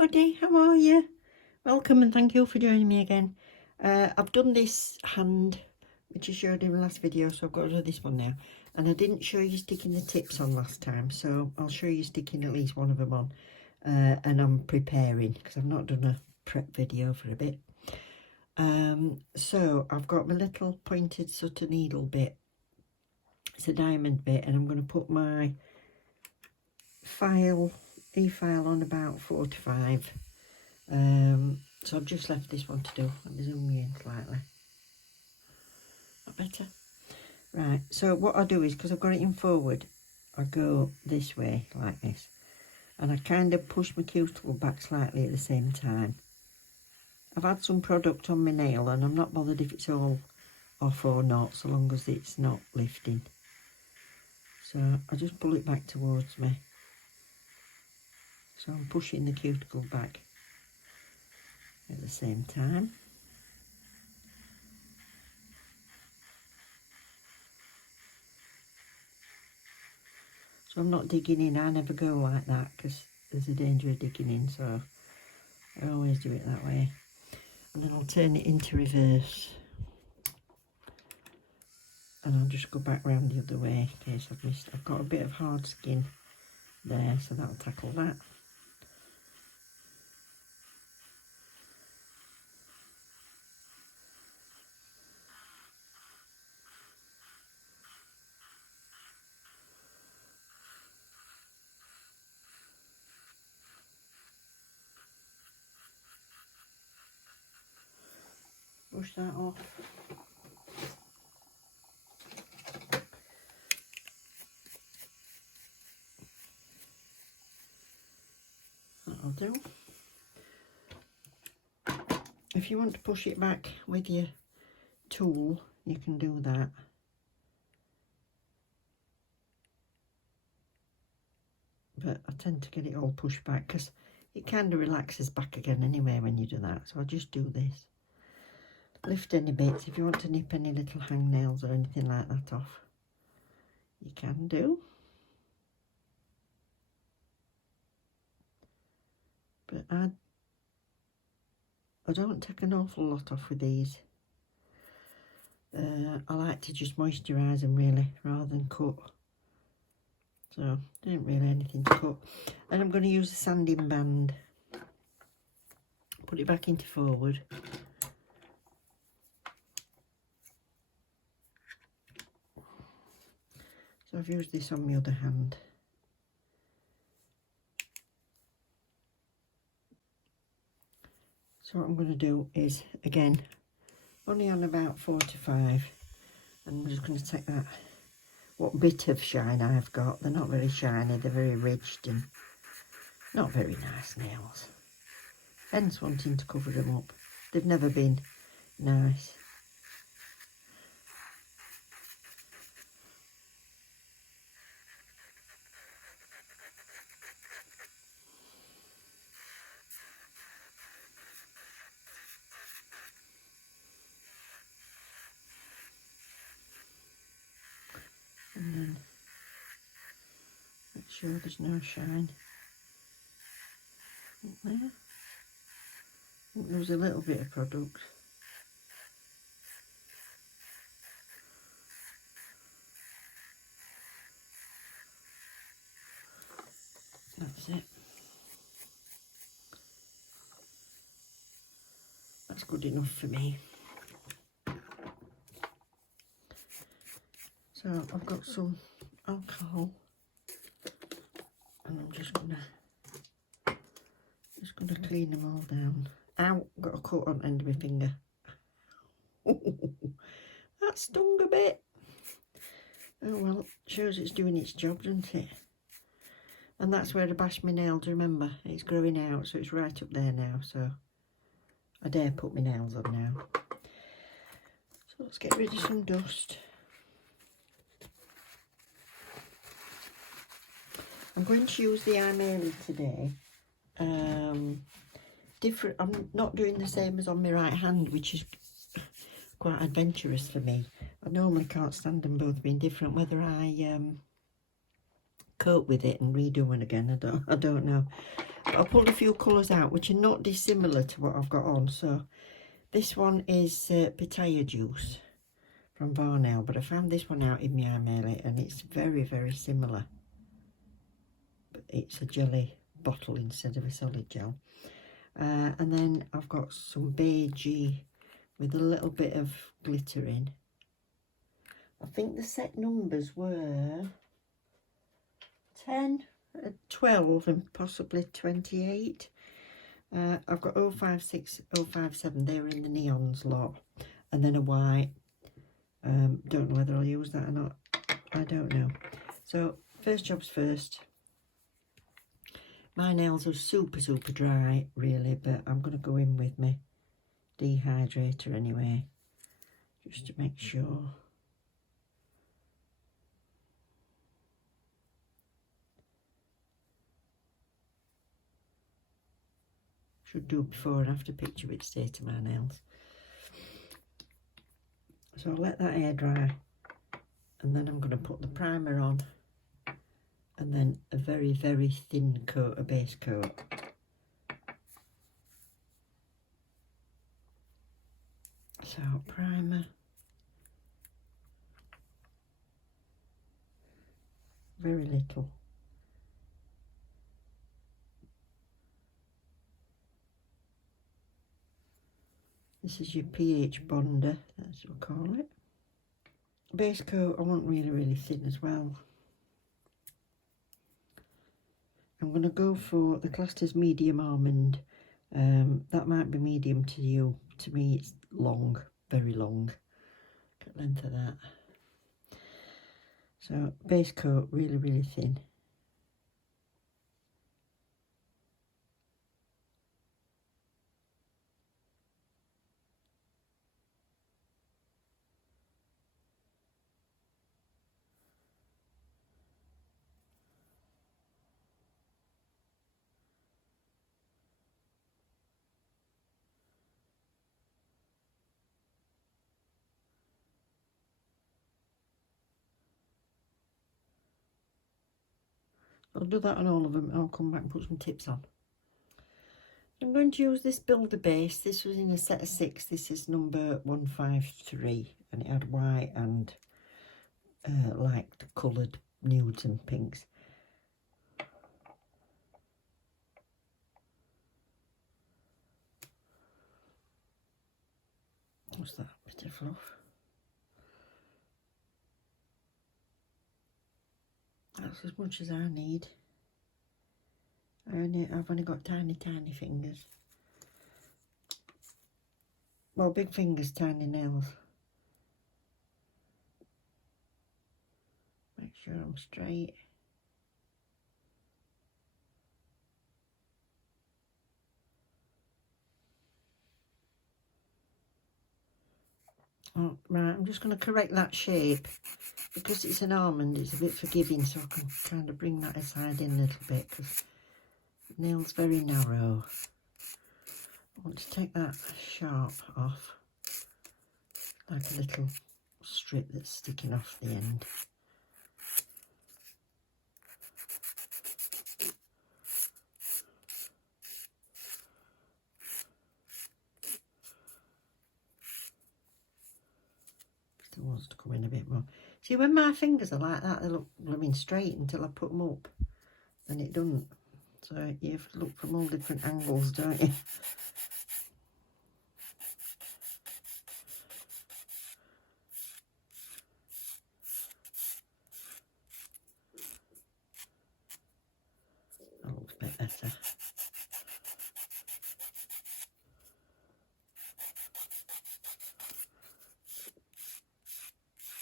everybody, how are you? Welcome and thank you for joining me again. I've done this hand, which I showed in the last video, so I've got to do this one now. And I didn't show you sticking the tips on last time, so I'll show you sticking at least one of them on. And I'm preparing, because I've not done a prep video for a bit. So I've got my little pointed sort of needle bit. It's a diamond bit, and I'm going to put my e-file on about 4 to 5. So I've just left this one to do. Let me zoom you in slightly. Not better. Right, so what I do is, because I've got it in forward, I go this way like this, and I kind of push my cuticle back slightly at the same time. I've had some product on my nail and I'm not bothered if it's all off or not, so long as it's not lifting. So I just pull it back towards me. So I'm pushing the cuticle back at the same time. So I'm not digging in. I never go like that because there's a danger of digging in, so I always do it that way. And then I'll turn it into reverse. And I'll just go back round the other way in case I've missed. I've got a bit of hard skin there, so that'll tackle that. Brush that off. That'll do. If you want to push it back with your tool, you can do that. But I tend to get it all pushed back because it kind of relaxes back again anyway when you do that. So I'll just do this. Lift any bits. If you want to nip any little hangnails or anything like that off, you can do. But I don't take an awful lot off with these. I like to just moisturise them really, rather than cut. So, there isn't really anything to cut. And I'm going to use a sanding band. Put it back into forward. So I've used this on my other hand. So what I'm going to do is, again, only on about 4 to 5. And I'm just going to take that, what bit of shine I've got. They're not very shiny, they're very ridged and not very nice nails. Hence wanting to cover them up. They've never been nice. And then make sure there's no shine up there. I think there was a little bit of product. That's it. That's good enough for me. So I've got some alcohol, and I'm just gonna clean them all down. Ow, got a cut on the end of my finger. That stung a bit. Oh well, shows it's doing its job, doesn't it? And that's where I bashed my nails, remember? It's growing out, so it's right up there now, so I dare put my nails on now. So let's get rid of some dust. I'm going to use the Aimeili today. Different. I'm not doing the same as on my right hand, which is quite adventurous for me. I normally can't stand them both being different. Whether I coat with it and redo one again, I don't know. I pulled a few colours out which are not dissimilar to what I've got on. So this one is pitaya juice from Varnell, but I found this one out in my Aimeili and it's very, very similar. But it's a jelly bottle instead of a solid gel. And then I've got some beige with a little bit of glitter in. I think the set numbers were 10, 12 and possibly 28. I've got 056, 057, they're in the neons lot. And then a white. Don't know whether I'll use that or not. I don't know. So first jobs first. My nails are super, super dry, really, but I'm going to go in with my dehydrator anyway, just to make sure. Should do a before and after picture which stays to my nails. So I'll let that air dry, and then I'm going to put the primer on, and then a very, very thin coat, a base coat. So primer, very little. This is your pH bonder, that's what we call it. Base coat I want really, really thin as well. I'm going to go for the classed as medium almond. That might be medium to you. To me it's long, very long. Look at the length of that. So base coat really, really thin. I'll do that on all of them and I'll come back and put some tips on. I'm going to use this builder base. This was in a set of 6. This is number 153 and it had white and light coloured nudes and pinks. What's that? Bit of fluff. That's as much as I need. I've only got tiny, tiny fingers. Well, big fingers, tiny nails. Make sure I'm straight. Oh, right, I'm just going to correct that shape. Because it's an almond, it's a bit forgiving, so I can kind of bring that aside in a little bit, because the nail's very narrow. I want to take that sharp off, like a little strip that's sticking off the end. Still wants to come in a bit more. See, when my fingers are like that, they look blooming straight until I put them up, and it doesn't. So you have to look from all different angles, don't you? That looks a bit better.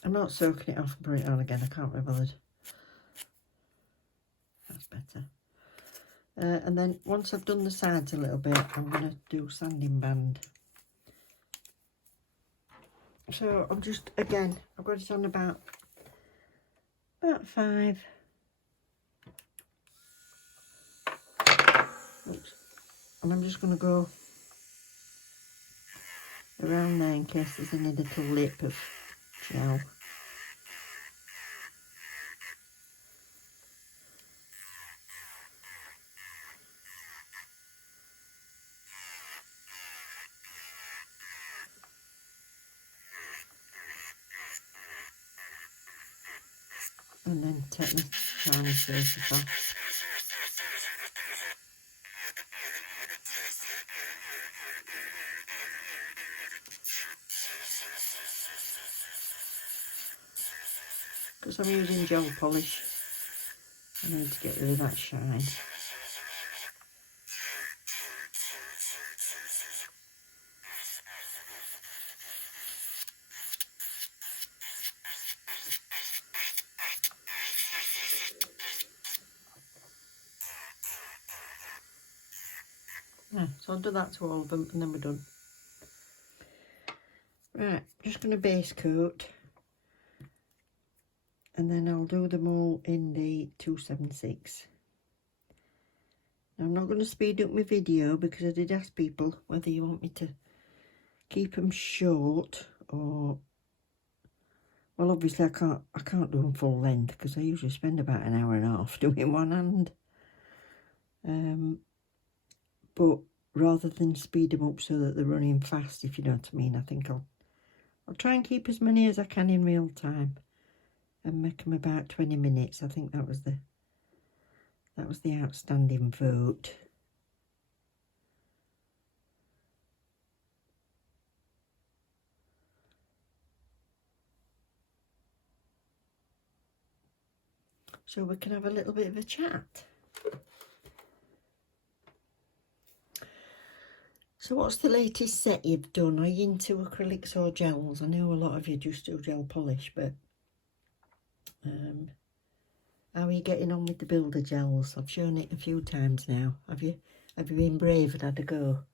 I'm not soaking it off and putting it on again, I can't be bothered. That's better. And then once I've done the sides a little bit, I'm going to do sanding band. So I'm just, again, I've got it on about 5. Oops. And I'm just going to go around there in case there's any little lip of gel. and then take the shiny surface off. Because I'm using gel polish, I need to get rid of that shine. Yeah, so I'll do that to all of them and then we're done. Right, just going to base coat, and then I'll do them all in the 276. Now, I'm not going to speed up my video because I did ask people whether you want me to keep them short or, well, obviously I can't do them full length because I usually spend about an hour and a half doing one hand. But rather than speed them up so that they're running fast, if you know what I mean, I think I'll try and keep as many as I can in real time and make them about 20 minutes. I think that was the outstanding vote. So we can have a little bit of a chat. So what's the latest set you've done? Are you into acrylics or gels? I know a lot of you just do gel polish, but how are you getting on with the builder gels? I've shown it a few times now. Have you been brave and had a go?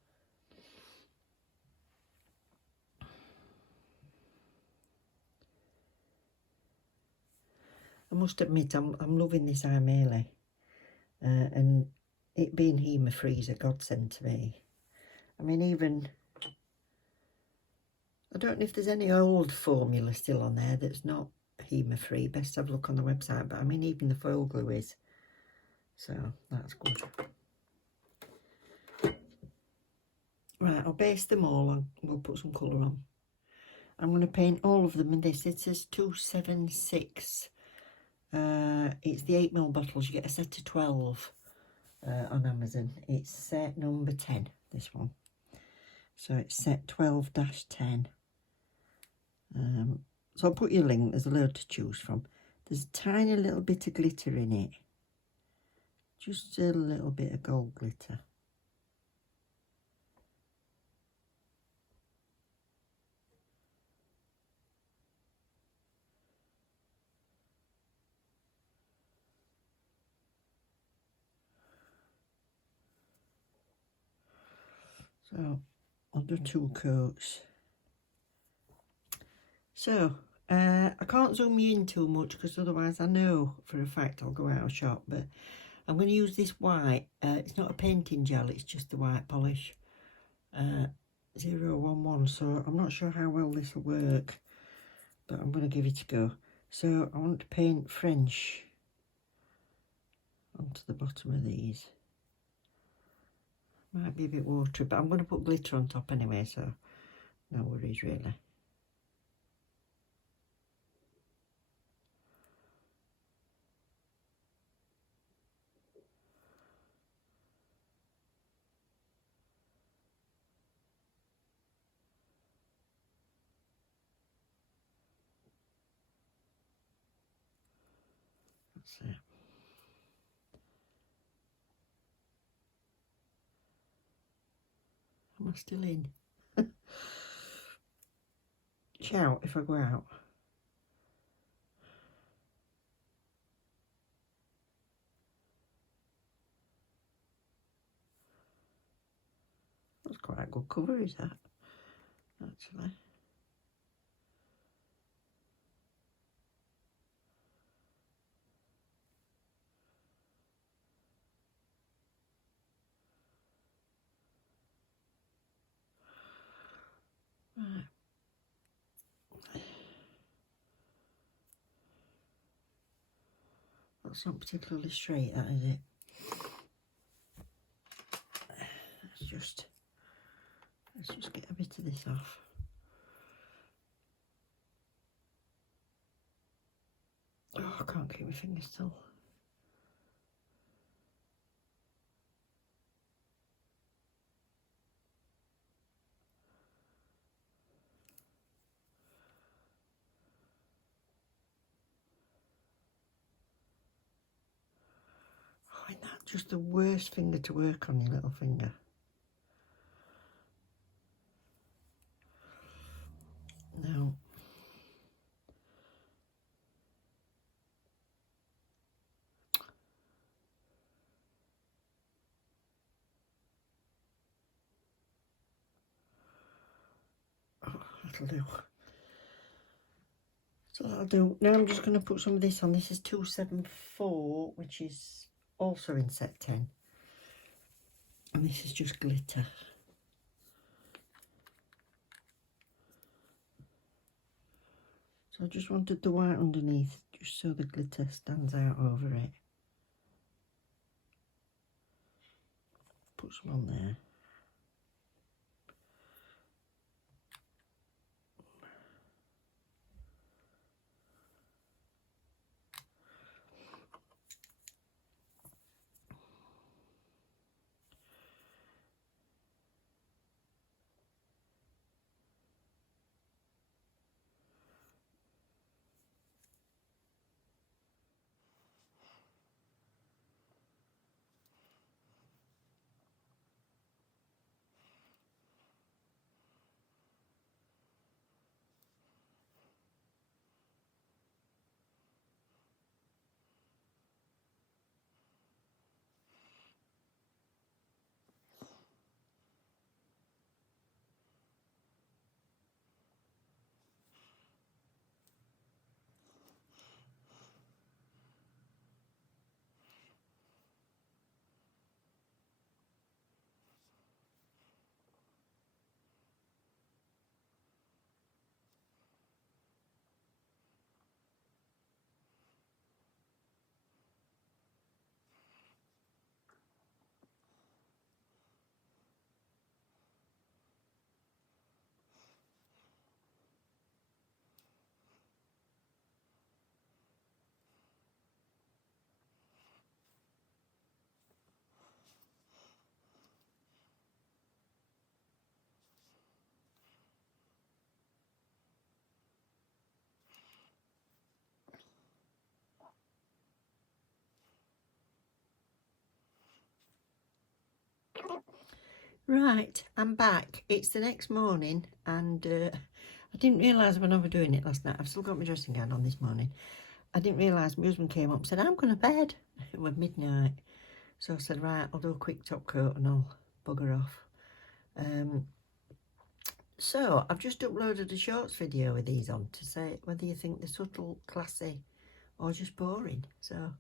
I must admit, I'm loving this Aimeili, and it being heme-free is a godsend to me. I mean, even, I don't know if there's any old formula still on there that's not heme-free. Best have a look on the website, but I mean, even the foil glue is. So, that's good. Right, I'll base them all and we'll put some colour on. I'm going to paint all of them in this. It says 276. It's the 8ml bottles. You get a set of 12 on Amazon. It's set number 10, this one. So it's set 12-10. So I'll put your link. There's a load to choose from. There's a tiny little bit of glitter in it. Just a little bit of gold glitter. So I'll do 2 coats. So I can't zoom you in too much because otherwise I know for a fact I'll go out of shot, but I'm going to use this white. It's not a painting gel, it's just the white polish. 011, so I'm not sure how well this will work, but I'm going to give it a go. So I want to paint French onto the bottom of these. Might be a bit watery, but I'm going to put glitter on top anyway, so no worries really. That's it. Am I still in? Shout if I go out. That's quite a good cover, is that? Actually. Right. That's not particularly straight, that is it? Let's just get a bit of this off. Oh, I can't keep my fingers still. Oh, isn't that just the worst finger to work on, your little finger? No. Oh, that'll do. So that'll do. Now I'm just going to put some of this on. This is 274, which is also in set 10. And this is just glitter. So I just wanted the white underneath, just so the glitter stands out over it. Put some on there. Right, I'm back. It's the next morning and I didn't realise when I was doing it last night. I've still got my dressing gown on this morning. I didn't realise my husband came up and said, I'm going to bed. It was midnight. So I said, right, I'll do a quick top coat and I'll bugger off. So I've just uploaded a shorts video with these on to say whether you think they're subtle, classy or just boring. So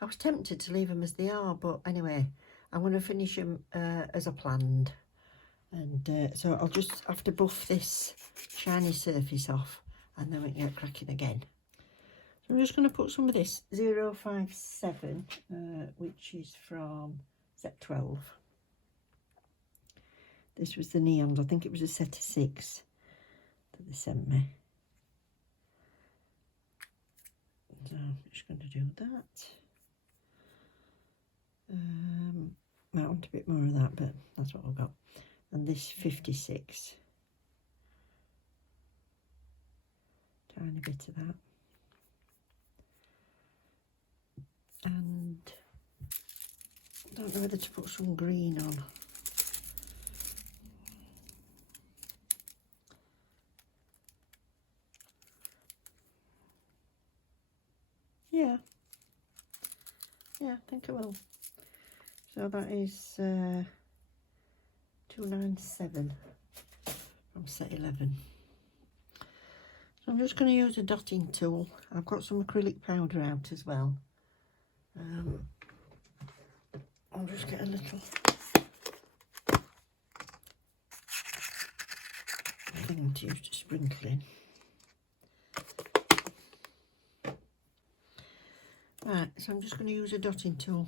I was tempted to leave them as they are, but anyway, I'm going to finish them as I planned. And so I'll just have to buff this shiny surface off and then we can get cracking again. So I'm just going to put some of this 057, which is from set 12. This was the neons. I think it was a set of 6 that they sent me. So I'm just going to do that. Might want a bit more of that, but that's what I've got. And this 56. Tiny bit of that. And I don't know whether to put some green on. Yeah, I think I will. So that is 297 from set 11. So I'm just going to use a dotting tool. I've got some acrylic powder out as well. I'll just get a little thing to use to sprinkle in. Right, so I'm just going to use a dotting tool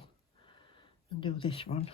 and do this one.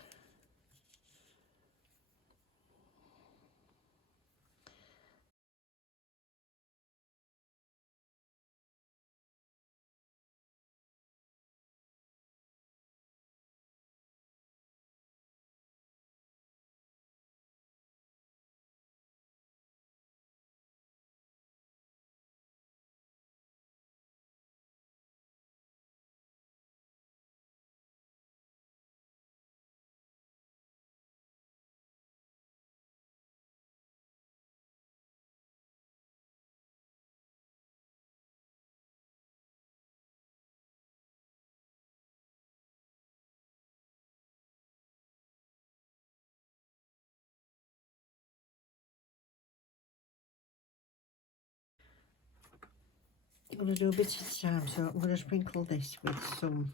I'm going to do a bit at a time, so I'm going to sprinkle this with some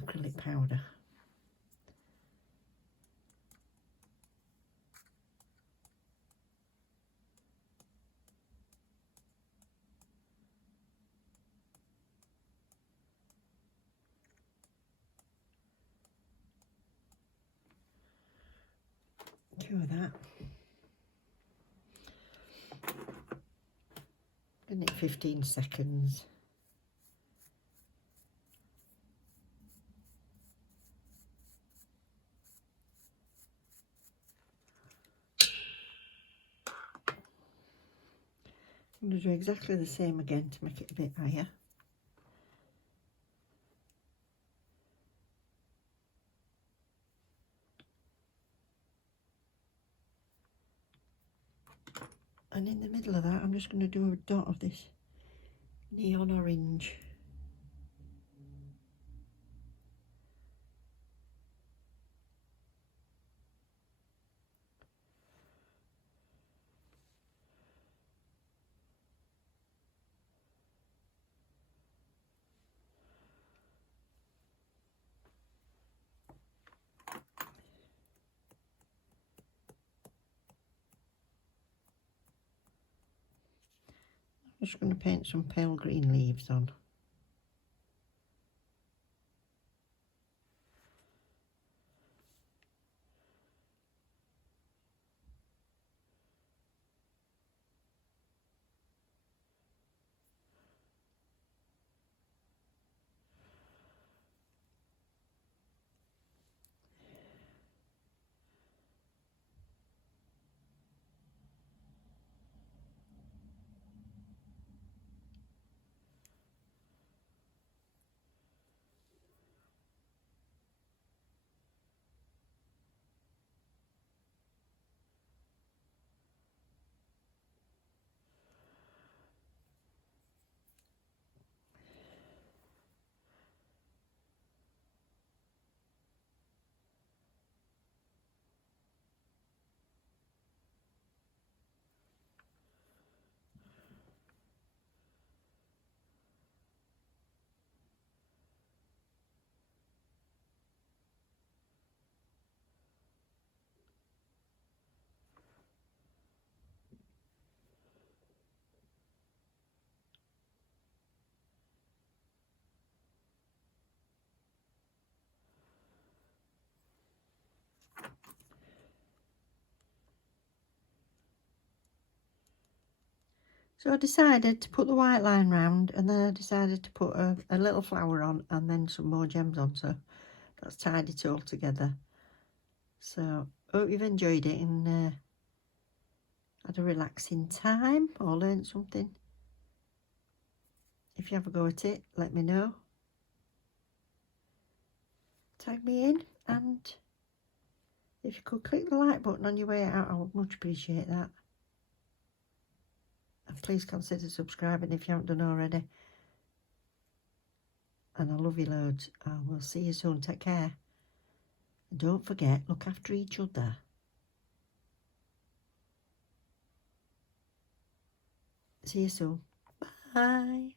acrylic powder. Cure that. Give it 15 seconds. I'm going to do exactly the same again to make it a bit higher. And in the middle of that, I'm just going to do a dot of this neon orange. I'm just going to paint some pale green leaves on. So I decided to put the white line round, and then I decided to put a little flower on and then some more gems on, so that's tied it all together. So hope you've enjoyed it and had a relaxing time or learned something. If you have a go at it, let me know. Tag me in, and if you could click the like button on your way out, I would much appreciate that. And please consider subscribing if you haven't done already. And I love you loads. I will see you soon. Take care. And don't forget, look after each other. See you soon. Bye.